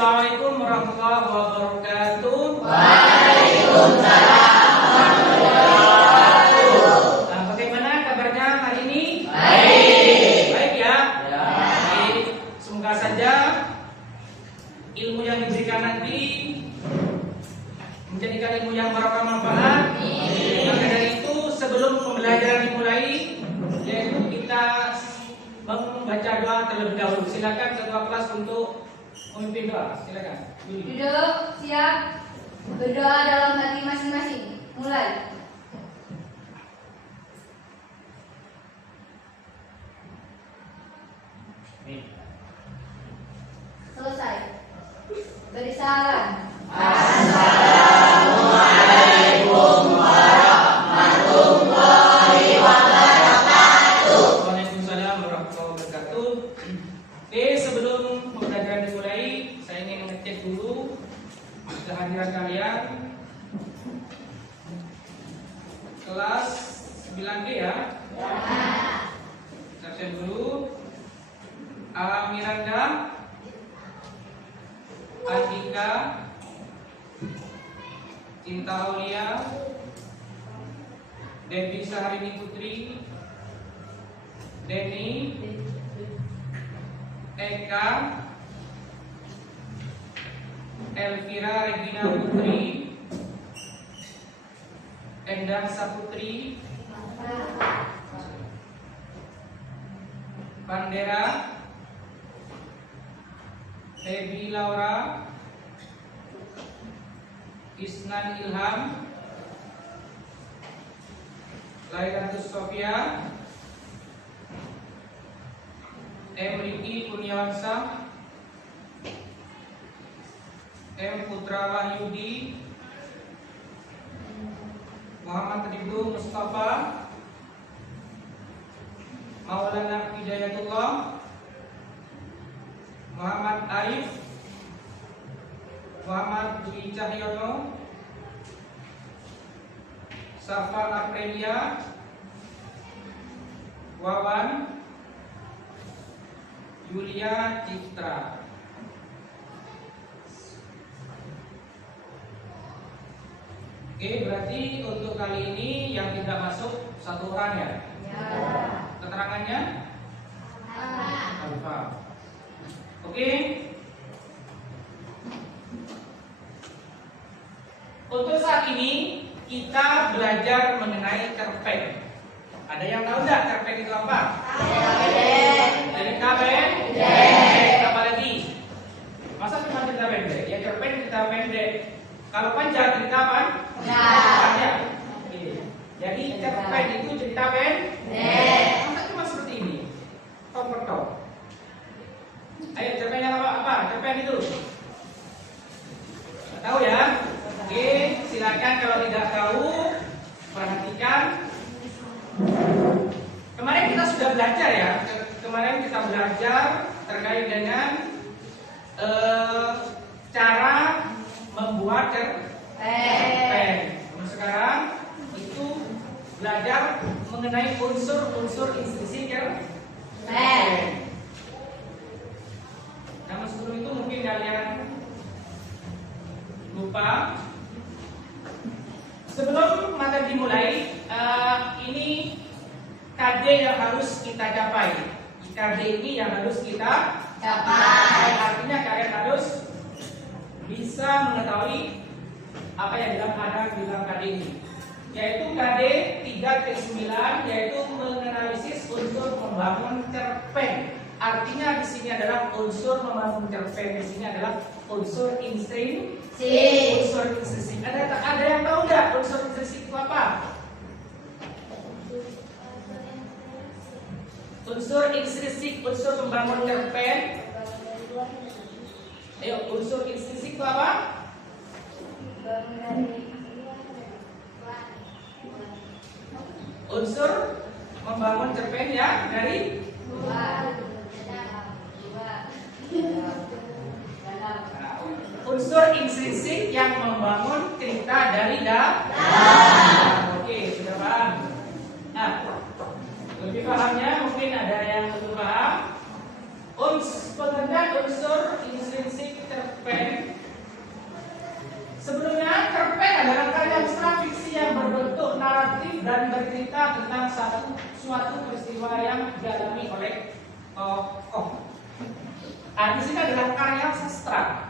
Assalamualaikum warahmatullahi wabarakatuh. Waalaikumsalam warahmatullahi wabarakatuh. Nah, bagaimana kabarnya hari ini? Baik. Baik ya? Baik. Semoga saja ilmu yang diberikan nanti menjadikan ilmu yang barokah manfaat. Maka dari itu sebelum pembelajaran dimulai, yaitu kita membaca doa terlebih dahulu. Silakan ketua kelas untuk memimpin doa. Silakan. Duduk, siap. Berdoa dalam hati masing-masing. Mulai. Selesai. Beri salam. Assalamualaikum warahmatullahi wabarakatuh. Waalaikumsalam warahmatullahi wabarakatuh. Oke, sebelum pembelajaran dimulai, saya ingin mengecek dulu kehadiran kalian. Kelas 9G ya. Absen dulu. Miranda, Andika, Cinta Aulia, Devi Saharini Putri, Denny, Eka, Elvira Regina Putri, Endang Saputri, Pandera, Devi Laura, Isnan Ilham, Lairatus Sofia, M. Riki Kurniawansyah, M. Putra Wahyudi, Muhammad Ridho Mustafa, Maulana Hidayatullah, Muhammad Arif, Muhammad Dwi Cahyono, Safa Aprelia, Wawan, Yulia Citra. Oke, berarti untuk kali ini yang tidak masuk satu orang ya? Keterangannya? Alfa. Oke. Untuk saat ini kita belajar mengenai cerpen. Ada yang tahu nggak cerpen itu apa? Dari cerpen? Apa lagi? Masa cuma cerita pendek? Ya cerpen cerita pendek. Kalau panjang cerita apa? Panjang. Jadi cerpen itu cerita pendek. Masa cuma seperti ini? Top per top. Ayo cerpennya apa? Cerpen itu? Nggak tahu ya? Oke, silakan kalau tidak tahu perhatikan. Kemarin kita sudah belajar ya. Kemarin kita belajar terkait dengan cara membuat cerpen. Sekarang itu belajar mengenai unsur-unsur instruksi cerpen. Namun sebelum itu mungkin kalian lupa. Sebelum materi dimulai, ini KD yang harus kita capai. KD ini yang harus kita capai. Artinya kalian harus bisa mengetahui apa yang ada di dalam KD ini. Yaitu KD 3.9, yaitu menganalisis unsur membangun cerpen. Artinya di sini adalah unsur membangun cerpen. Di sini adalah unsur intrinsik. Unsur intrinsik. Ada yang tahu nggak unsur intrinsik itu apa? Unsur intrinsik, unsur membangun cerpen. Ayo, unsur intrinsik itu apa? Unsur membangun cerpen ya dari unsur intrinsik yang membangun cerita dari dalam. Oke, sudah paham? Nah, lebih pahamnya mungkin ada yang belum paham. Pengertian unsur intrinsik cerpen adalah karya sastra.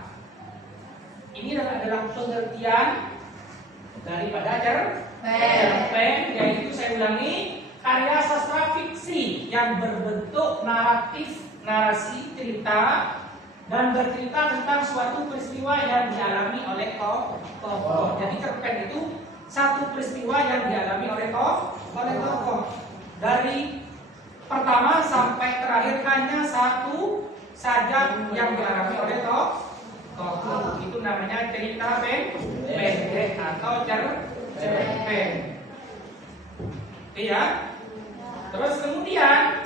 Ini adalah pengertian daripada cerpen, yaitu saya ulangi, karya sastra fiksi yang berbentuk naratif, narasi, cerita, dan bercerita tentang suatu peristiwa yang dialami oleh tokoh. Jadi cerpen itu satu peristiwa yang dialami oleh tokoh. Dari pertama sampai terakhir hanya satu saja yang dialami oleh tokoh. Itu namanya cerita pendek atau cerpen. Iya. Terus kemudian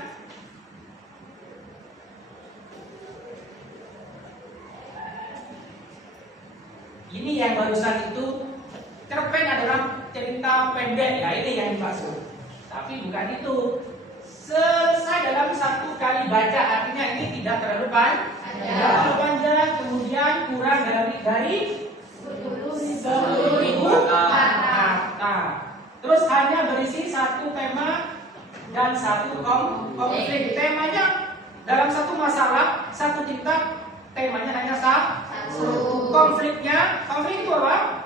ini yang barusan itu cerpen adalah cerita pendek, ya ini yang dimaksud. Tapi bukan itu. Selesai dalam satu kali baca, artinya ini tidak terlalu panjang, kemudian kurang dari 10.000 kata. Terus hanya berisi satu tema dan satu konflik. Temanya dalam satu masalah, satu cerita, temanya hanya satu. Konflik itu apa?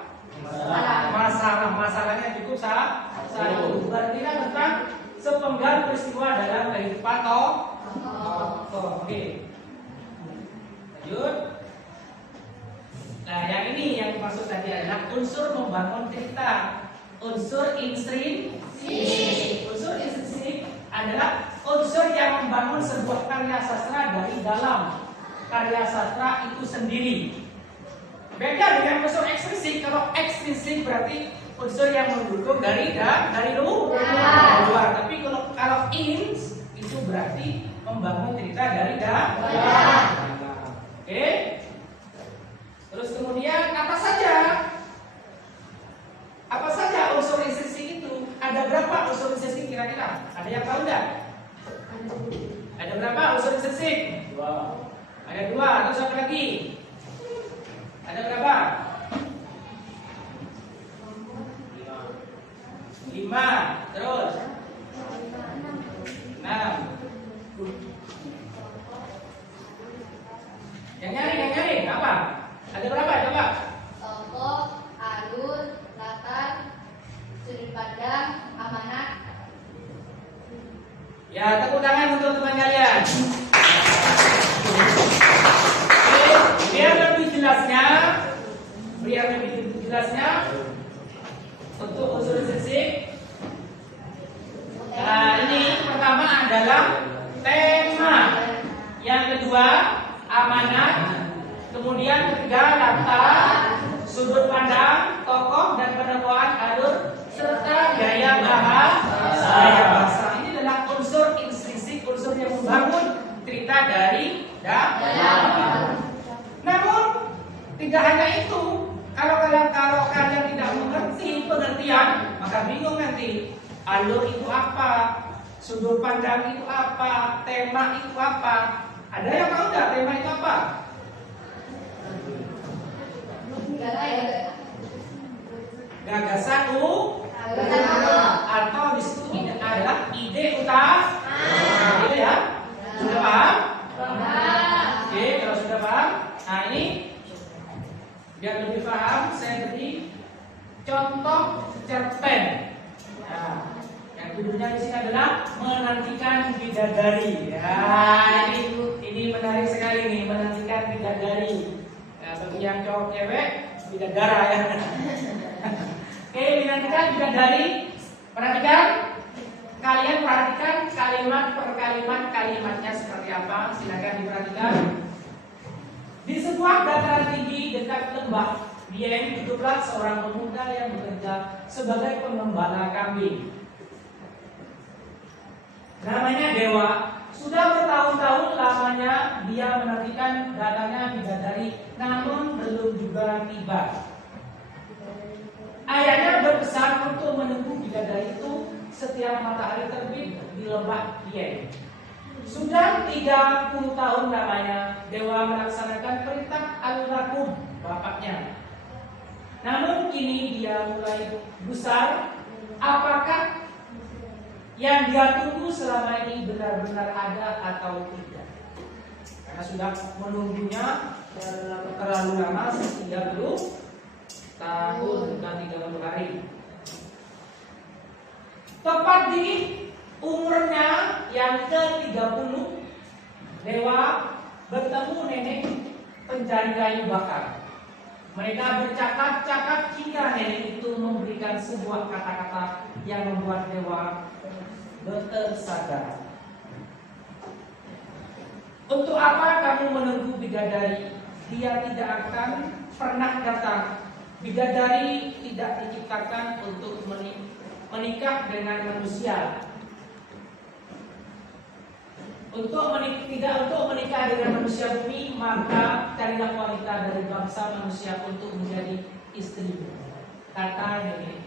Masalahnya cukup satu. Berarti tentang sepenggal peristiwa dalam kehidupan tokoh. Oke. Lanjut. Nah, yang ini yang dimaksud tadi adalah unsur membangun cerita. Unsur intrinsik. Unsur intrinsik adalah unsur yang membangun sebuah karya sastra dari dalam karya sastra itu sendiri. Beda dengan unsur ekstrinsik. Kalau ekstrinsik berarti unsur yang mendukung dari luar. Tapi kalau ins itu berarti membangun cerita dari dalam. Oke. Terus kemudian apa saja unsur intrinsik itu? Ada berapa unsur intrinsik kira-kira? Ada yang tahu enggak? Ada berapa unsur intrinsik? 2. Ada 2. Terus apa lagi? Ada berapa? 5. Terus 6. Yang nyari apa? Ada berapa? Coba. Tokoh, alur, latar, sudut pandang, amanat. Ya, tepuk tangan untuk teman kalian. Oke, biar lebih jelasnya untuk unsur intrinsik. Nah, ini pertama adalah tema. Yang kedua, amanat. Kemudian ketiga, latar, sudut pandang, tokoh dan penemuan alur serta gaya bahasa. Ini adalah unsur intrinsik, unsur yang membangun cerita dari dalam. Namun tidak hanya itu. Kalau kalian tidak mengerti pengertian, maka bingung nanti. Alur itu apa? Sudut pandang itu apa? Tema itu apa? Ada yang tahu nggak tema itu apa? Gagasan atau disitu adalah ide utama. Gitu ya? Sudah paham? Oke, kalau sudah paham, nah ini biar lebih paham, saya beri contoh cerpen. Nah, yang judulnya di sini adalah Menantikan Bidadari. Ya, ini menarik sekali nih, Menantikan Bidadari. Nah, bagi yang cowok cewek, bidadara ya. Oke, Menantikan Bidadari. Kalian perhatikan kalimat per kalimatnya seperti apa. Silakan diperhatikan. Di sebuah dataran tinggi dekat lembah Dieng hiduplah seorang pemuda yang bekerja sebagai pengembala kambing. Namanya Dewa. Sudah bertahun-tahun lamanya dia menantikan datangnya bidadari, namun belum juga tiba. Ayahnya berpesan untuk menunggu bidadari itu setiap matahari terbit di lembah Dieng. Sudah 30 tahun lamanya Dewa melaksanakan perintah almarhum bapaknya. Namun kini dia mulai gusar. Apakah yang dia tunggu selama ini benar-benar ada atau tidak? karena sudah menunggunya terlalu lama 30 tahun bukan 30 hari. Tepat di umurnya yang ke-30, dewa bertemu nenek pencari kayu bakar. Mereka bercakap-cakap hingga nenek itu memberikan sebuah kata-kata yang membuat dewa tersadar. Untuk apa kamu menunggu bidadari? Dia tidak akan pernah datang. Bidadari tidak diciptakan untuk menikah dengan manusia. Tidak untuk menikah dengan manusia bumi, maka carilah wanita dari bangsa manusia untuk menjadi istri, kata nenek.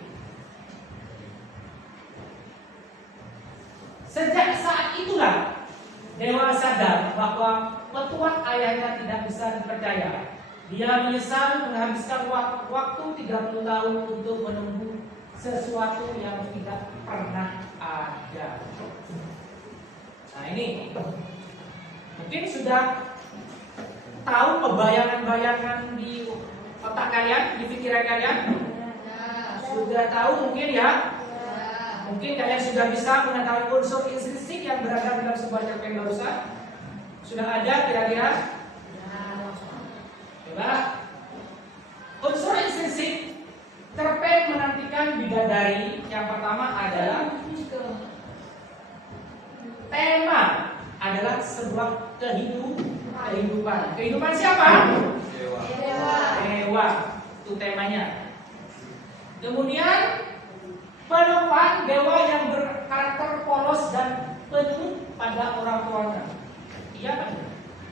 Sejak saat itulah dewa sadar bahwa petuah ayahnya tidak bisa dipercaya. Dia menyesal menghabiskan waktu 30 tahun untuk menunggu sesuatu yang tidak pernah ada. Nah ini mungkin sudah tahu bayangan-bayangan di otak kalian, di pikiran kalian. Sudah tahu mungkin ya. Mungkin kalian sudah bisa mengetahui unsur intrinsik yang berada dalam sebuah cerpen barusan. Sudah ada kira-kira? Coba. Unsur intrinsik cerpen menantikan bidadari yang pertama adalah tema adalah sebuah kehidupan. Kehidupan siapa? Dewa. Itu temanya. Kemudian penuhan dewa yang berkarakter polos dan penuh pada orang tuanya. Iya kan?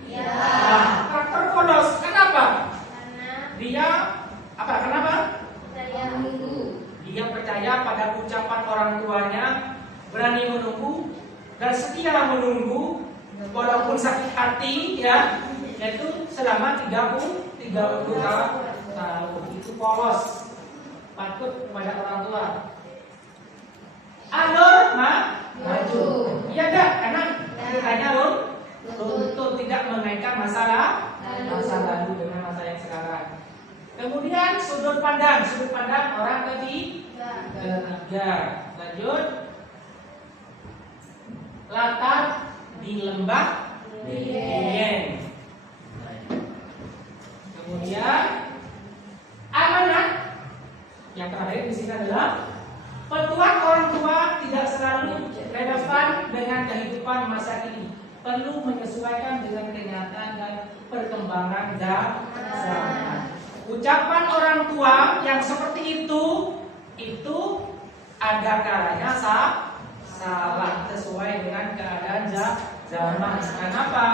Iya. Nah, karakter polos. Kenapa? Dia apa? Kenapa? Dia percaya pada ucapan orang tuanya, berani menunggu dan setia menunggu walaupun sakit hati ya, yaitu selama 30 tahun. Itu polos, patut kepada orang tua. Alur maju. Iya enggak? Karena ceritanya untuk tidak mengaitkan masa lalu dengan masa yang sekarang. Kemudian sudut pandang orang ketiga. Lanjut. Latar di lembah Dieng. Kemudian amanat yang terakhir di sini adalah petuah orang tua tidak selalu relevan dengan kehidupan masa kini. Perlu menyesuaikan dengan kenyataan dan perkembangan zaman. Ucapan orang tua yang seperti itu ada kalanya salah sesuai dengan keadaan zaman. Kenapa?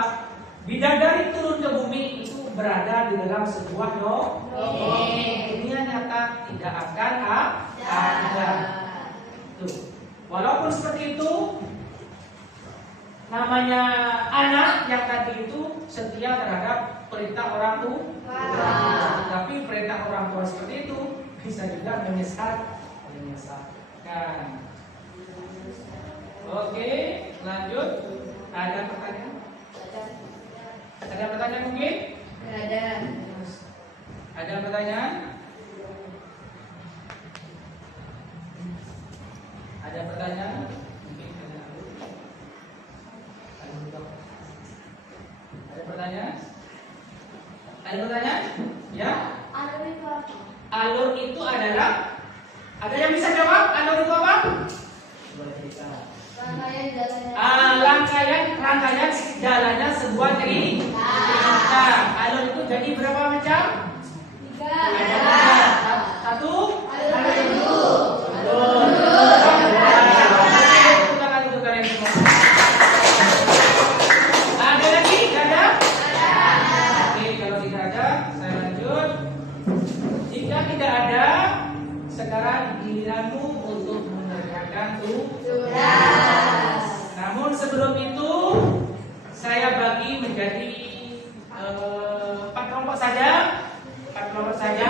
Bidadari turun ke bumi itu berada di dalam sebuah dunia nyata tidak akan ada. Tuh. Walaupun seperti itu, namanya anak yang tadi itu setia terhadap perintah orang tua. Tapi perintah orang tua seperti itu bisa juga menyesatkan. Oke, lanjut. Ada pertanyaan? Ada pertanyaan mungkin? Ada. Ada pertanyaan? Ada pertanyaan? Mungkin ada pertanyaan? Ada pertanyaan? Ya? Alur itu adalah, ada yang bisa jawab? Alur itu apa? Rangkaian jalannya sebuah cerita. Alur itu jadi berapa macam? 3. Satu. Ada lagi? Ada? Oke, kalau tidak ada, saya lanjut. Jika tidak ada, sekarang giliranmu untuk mengerjakan tugas. Namun sebelum itu, saya bagi menjadi 4 kelompok saja. 4 kelompok saja.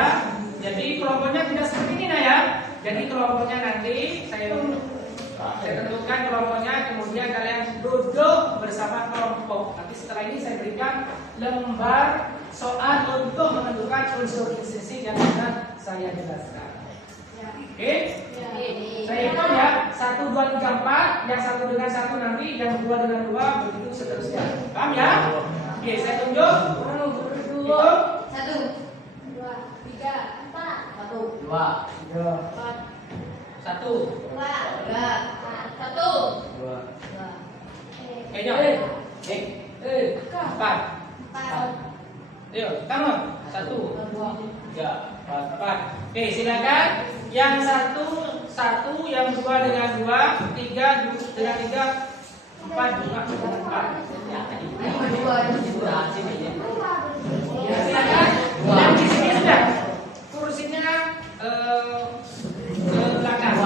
Jadi kelompoknya tidak seperti ini ya. Jadi kelompoknya nanti saya Saya tentukan kelompoknya, kemudian kalian duduk bersama kelompok. Nanti setelah ini saya berikan lembar soal untuk menentukan unsur instansi yang akan saya jelaskan. Oke? Saya hitung ya, 1, 2, 3, 4. Yang satu dengan satu nanti, yang dua dengan dua, begitu seterusnya. Paham ya? Oke, saya tunjuk. Hitung. 1, 2, 3, 4. 1, 2, 1. 2, 1. 2. Kayaknya. 4. 4. Ayo, kamu 1, 3, 4. Oke, silakan. Yang satu, yang dua dengan dua, tiga dengan tiga, 4 juga dengan 4. Ya, silakan. Dan di sini sudah kursinya ke belakang.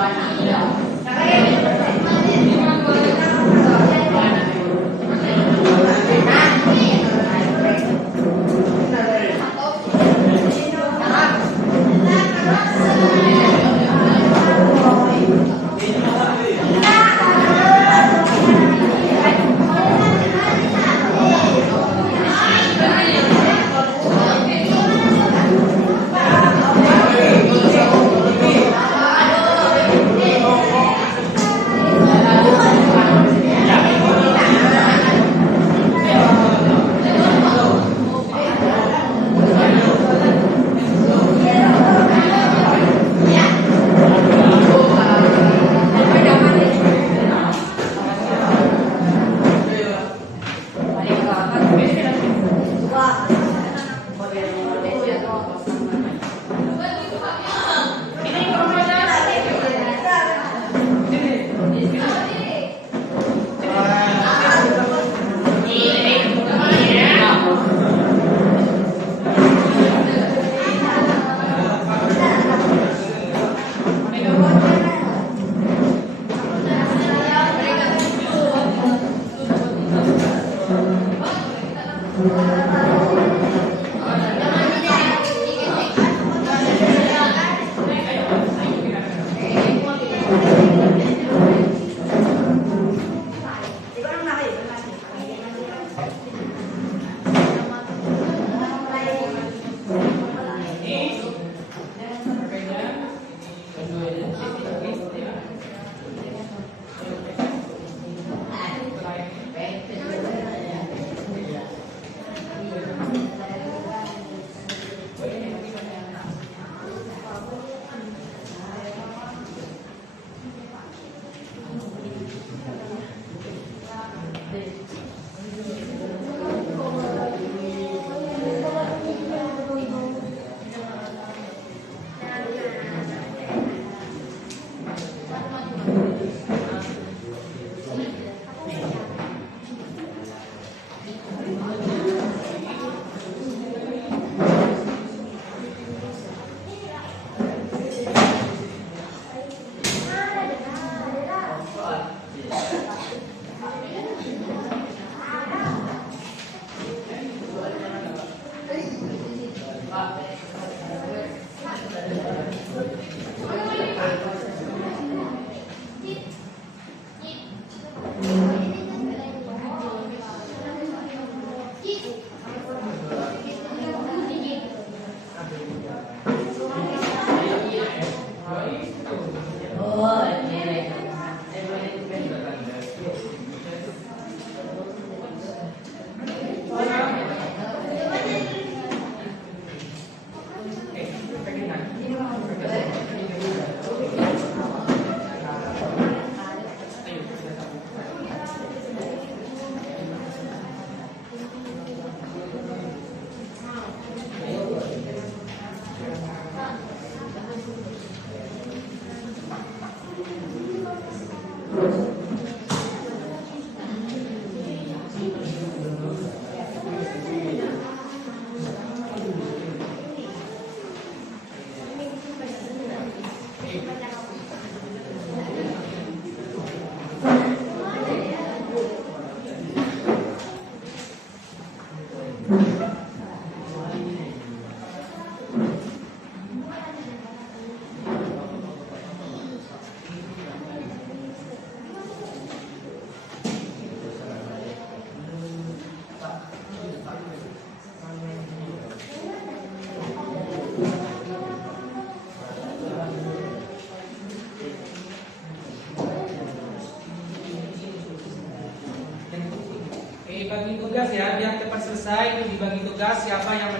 tugas ya, biar cepat selesai. Itu dibagi tugas siapa yang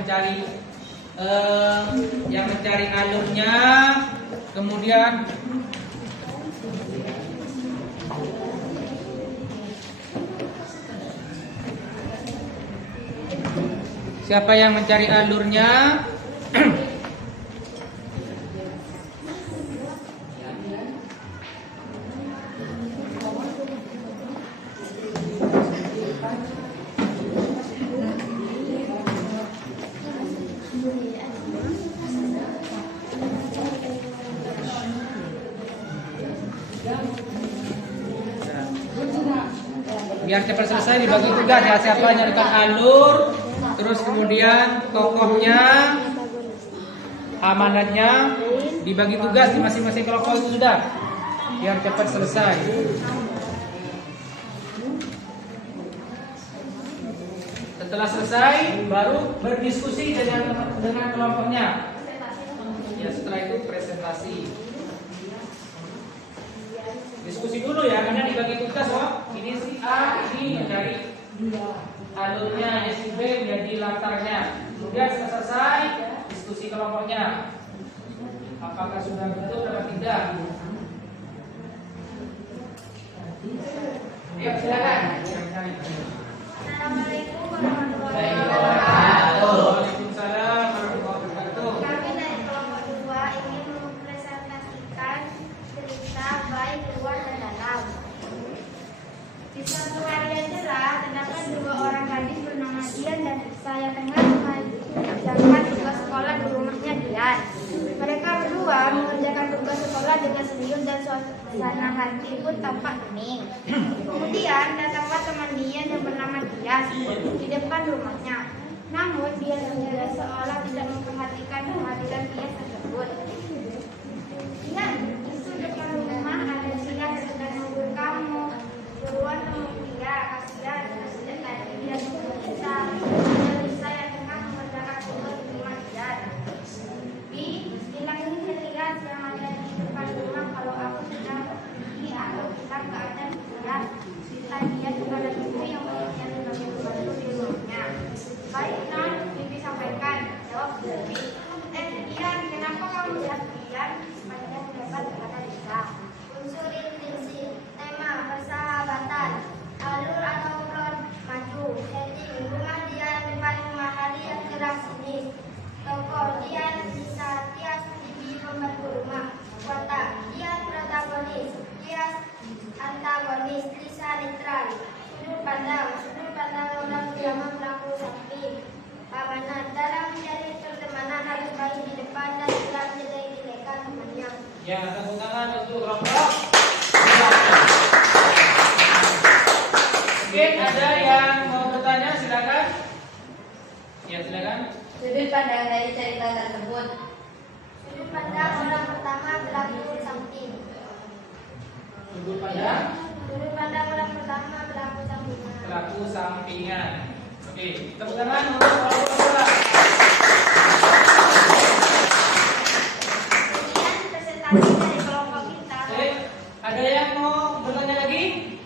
mencari alurnya, kemudian siapa yang mencari alurnya. Biar cepat selesai dibagi tugas ya, siapa yang nyarikan alur, terus kemudian tokohnya, amanatnya, dibagi tugas di masing-masing kelompok itu sudah, biar cepat selesai. Setelah selesai baru berdiskusi dengan kelompoknya. Ya, setelah itu presentasi. Diskusi dulu ya, karena dibagi tugas ini si A ini mencari alurnya, si B menjadi latarnya. Kemudian selesai diskusi kelompoknya. Apakah sudah betul atau tidak? Ya, silakan. Assalamualaikum warahmatullahi wabarakatuh. Waalaikumsalam warahmatullahi wabarakatuh. Kami dari kelompok 2 ingin mempresentasikan cerita baik luar dan dalam. Di suatu hari yang cerah, terdapat 2 orang gadis bernama Dian dan Risa yang tengah mengerjakan tugas sekolah di rumahnya Dian. Mereka berdua mengerjakan tugas sekolah dengan senyum dan suasana hati pun tampak hening. Kemudian datanglah teman Dian yang bernama Dias di depan rumahnya. Namun Dian seolah tidak memperhatikan kehadiran Dias tersebut. Dian, itu depan rumah ada singa yang sedang menunggu kamu. Buruan kamu dia, kasihan tadi dia bisa. Ada Lisa yang tengah mengerjakan tugas di rumah Dian. Bilang ini lihat yang ada di depan rumah kalau aku sedang pergi atau bilang keadaan Dian. Dia kepada ibu yang memiliki sebagai pembantu di rumahnya. Baik, non, Bibi sampaikan. Jawab Bibi. Dian, kenapa kamu lihat Dian? Sepanjang lebar kata Lisa. Unsur intuisi, tema persahabatan, alur atau plot maju, setting rumah Dian depan rumah hari yang cerah sini. Tokoh Dian, Lisa, Tias, Bibi pembantu rumah. Watak Dian protagonis, Tias antagonis, Lisa netral. Sudut pandang orang utama pelaku samping. Pamanan dalam menjadi pertemanan harus baik di depan dan tidak menjelek-jelekan temannya. Ya, tepuk tangan untuk kelompok. Mungkin ada yang mau bertanya, silakan. Ya, silakan. Sudut pandang dari cerita tersebut. Sudut pandang orang pertama pelaku samping. Sudut pandang Sudut pandang orang pertama pelaku sampingan. pelaku sampingan. Oke, tepuk tangan untuk kelompok. Kemudian presentasi dari kelompok kita. Ada yang mau bertanya lagi?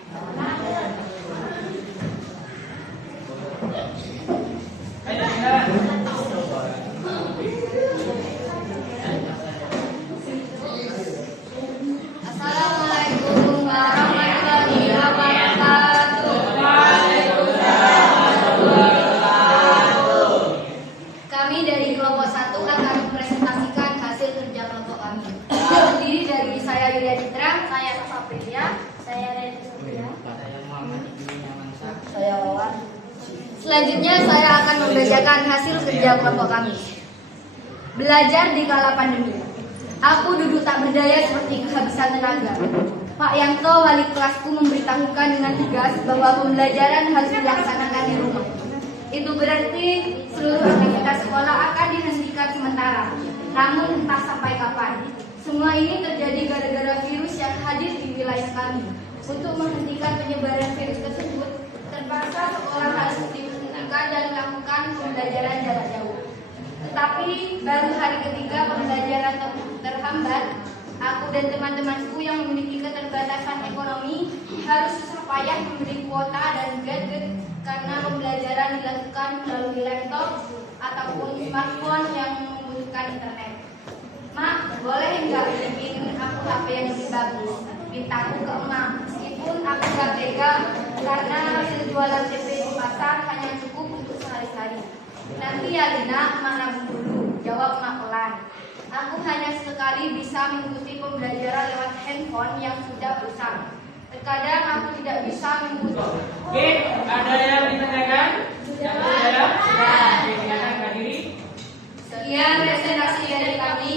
Ayo, silakan. Assalamualaikum warahmatullahi wabarakatuh. Kami dari kelompok 1 akan mempresentasikan hasil kerja kelompok kami. Terdiri dari saya Yulia Citra, saya Safa Priya, saya Reni Surya, saya Wawan. Selanjutnya saya akan membacakan hasil kerja kelompok kami. Belajar di kala pandemi. Aku duduk tak berdaya seperti kehabisan tenaga. Pak Yanto, wali kelasku, memberitahukan dengan tegas bahwa pembelajaran harus dilaksanakan di rumah. Itu berarti seluruh aktivitas sekolah akan dihentikan sementara. Namun entah sampai kapan. Semua ini terjadi gara-gara virus yang hadir di wilayah kami. Untuk menghentikan penyebaran virus tersebut, terpaksa sekolah harus dihentikan dan melakukan pembelajaran jarak jauh. Tetapi baru hari ketiga pembelajaran terhambat, aku dan teman-temanku yang memiliki keterbatasan ekonomi harus susah payah membeli kuota dan gadget karena pembelajaran dilakukan melalui laptop ataupun smartphone yang membutuhkan internet. Mak, boleh nggak bikin aku HP yang lebih bagus? Mintaku ke emak. Meskipun aku nggak tega karena hasil jualan TP di pasar hanya cukup untuk sehari-hari. Nanti ya Lina, emak nabung dulu, jawab emak pelan. Aku hanya sekali bisa mengikuti pembelajaran lewat handphone yang sudah rusak. Terkadang aku tidak bisa mengikuti. Oke, ada yang ditanyakan? Sudah. Oke, silakan hadiri. Sekian presentasi dari kami.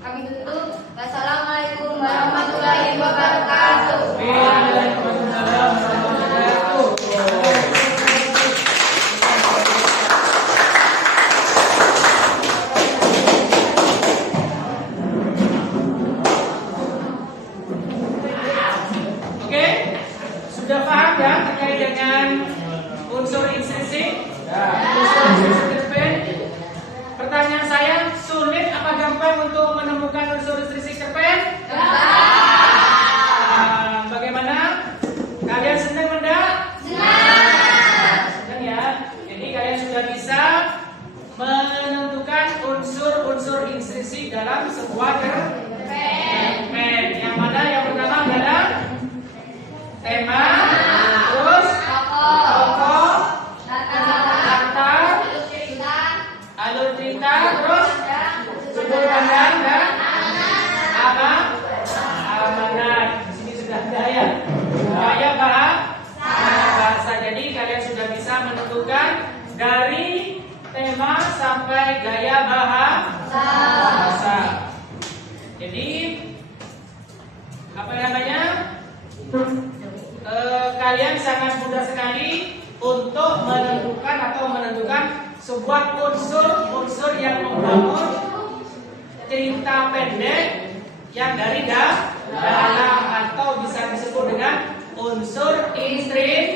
Kami tutup. Wassalamualaikum warahmatullahi wabarakatuh. Waalaikumsalam warahmatullahi wabarakatuh. Oke, sudah paham ya terkait dengan unsur intrinsik? Unsur intrinsik cerpen. Pertanyaan saya, sulit apa gampang untuk menemukan unsur intrinsik cerpen? Bagaimana? Kalian senang enggak? Senang ya. Jadi kalian sudah bisa menentukan unsur-unsur intrinsik dalam sebuah cerpen. Yang mana yang pertama adalah tema, terus tokoh, latar, alur cerita, terus sudut pandang dan amanat. Di sini sudah gaya bahasa. Jadi kalian sudah bisa menentukan dari tema sampai gaya bahasa. Jadi apa namanya? Kalian sangat mudah sekali untuk menentukan sebuah unsur yang membangun cerita pendek yang dari dalam atau bisa disebut dengan unsur intrinsik.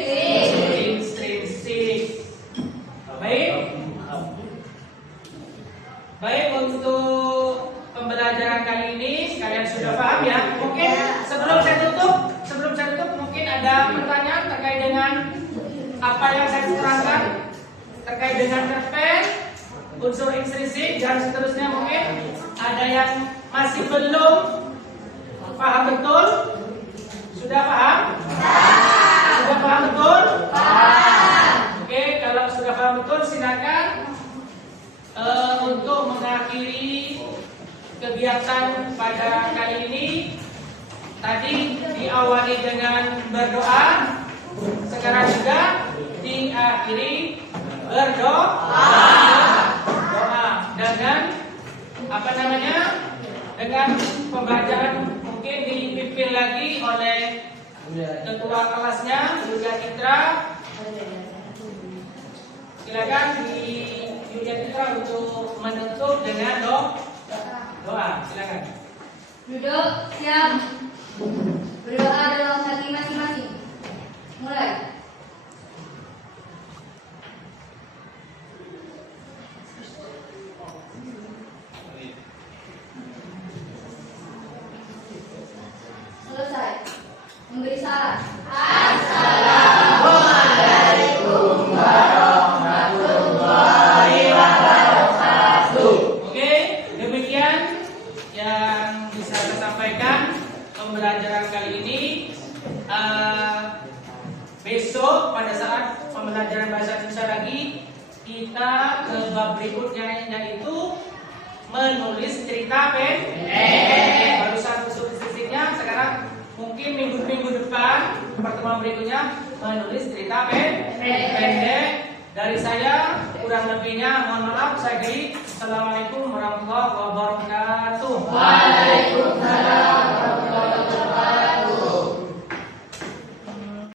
Baik, untuk pembelajaran kali ini kalian sudah paham ya. Mungkin sebelum saya tutup mungkin ada pertanyaan terkait dengan apa yang saya terangkan terkait dengan cerpen, unsur intrinsik dan seterusnya. Mungkin ada yang masih belum paham betul? Sudah paham? Sudah paham betul? Oke, kalau sudah paham betul silakan untuk mengakhiri kegiatan pada kali ini. Tadi diawali dengan berdoa, sekarang juga diakhiri berdoa dengan dengan pembelajaran mungkin dipimpin lagi oleh ketua kelasnya Yulia Citra. Silakan di Yulia Citra untuk menutup dengan doa. Silakan. Duduk, siap. Berdoa dalam hati masing-masing. Mulai. Selesai. Memberi salam. Assalamualaikum warahmatullahi wabarakatuh. Oke, demikian yang bisa saya sampaikan pembelajaran kali ini. Besok pada saat pembelajaran bahasa Indonesia lagi, kita ke bab berikutnya, yaitu menulis cerita pendek. Barusan unsur intrinsik-nya, sekarang mungkin minggu depan pertemuan berikutnya menulis cerita pendek. Dari saya kurang lebihnya mohon maaf. Saya akhiri. Assalamualaikum warahmatullahi wabarakatuh. Waalaikumsalam.